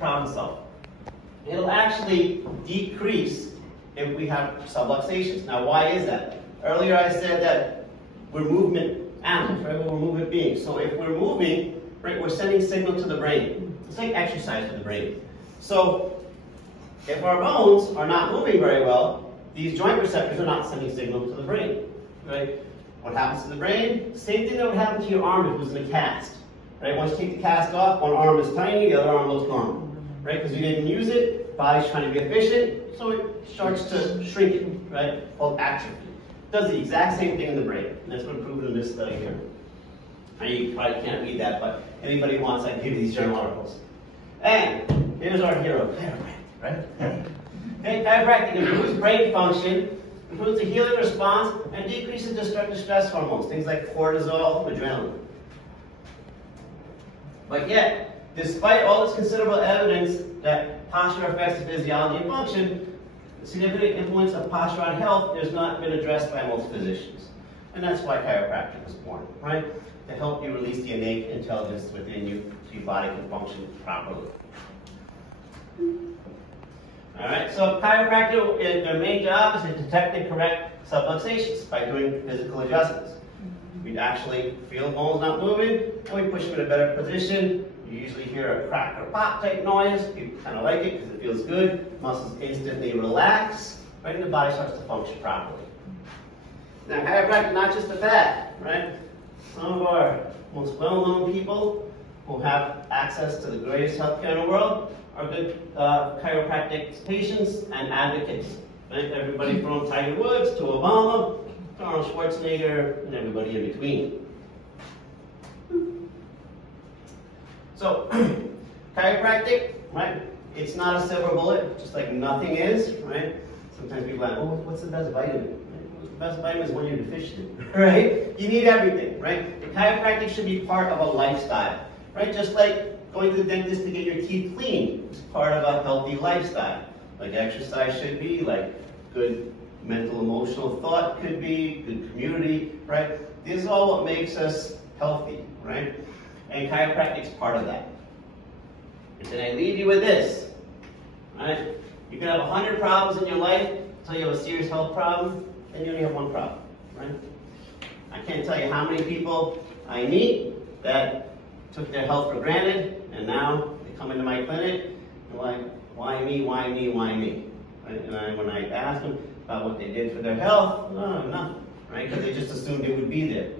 problem solve. It'll actually decrease if we have subluxations. Now, why is that? Earlier I said that we're movement animals, right? We're movement beings. So if we're moving, right, we're sending signal to the brain. It's like exercise for the brain. So if our bones are not moving very well, these joint receptors are not sending signal to the brain, right? What happens to the brain? Same thing that would happen to your arm if it was in a cast, right? Once you take the cast off, one arm is tiny, the other arm looks normal, right? Because you didn't use it, body's trying to be efficient, so it starts to shrink it, right? Called atrophy. It does the exact same thing in the brain, and that's been proven in this study here. Now, you probably can't read that, but anybody who wants, I can give you these journal articles. And here's our hero, chiropractic, right? Okay, chiropractic improves brain function, improves the healing response, and decreases destructive stress hormones, things like cortisol, adrenaline. But yet, despite all this considerable evidence that posture affects the physiology and function, the significant influence of posture on health has not been addressed by most physicians. And that's why chiropractic was born, right? To help you release the innate intelligence within you so your body can function properly. All right, so chiropractic, their main job is to detect and correct subluxations by doing physical adjustments. We'd actually feel the bones not moving, and we push them in a better position. You usually hear a crack or pop type noise. People kind of like it because it feels good. Muscles instantly relax, right, and the body starts to function properly. Now, chiropractic, not just a fad, right? Some of our most well-known people who have access to the greatest healthcare in the world are good chiropractic patients and advocates. Right? Everybody from Tiger Woods to Obama, to Arnold Schwarzenegger, and everybody in between. So, chiropractic, right? It's not a silver bullet, just like nothing is, right? Sometimes people are like, oh, what's the best vitamin? The best vitamin is when you're deficient, right? You need everything, right? And chiropractic should be part of a lifestyle, right? Just like going to the dentist to get your teeth cleaned is part of a healthy lifestyle. Like exercise should be, like good mental, emotional thought could be, good community, right? This is all what makes us healthy, right? And chiropractic is part of that. And I leave you with this, right? You can have 100 problems in your life until you have a serious health problem, and you only have one problem, right? I can't tell you how many people I meet that took their health for granted, and now they come into my clinic, and like, why me, why me, why me? Right? And when I ask them about what they did for their health, no, nothing, right? Because they just assumed it would be there.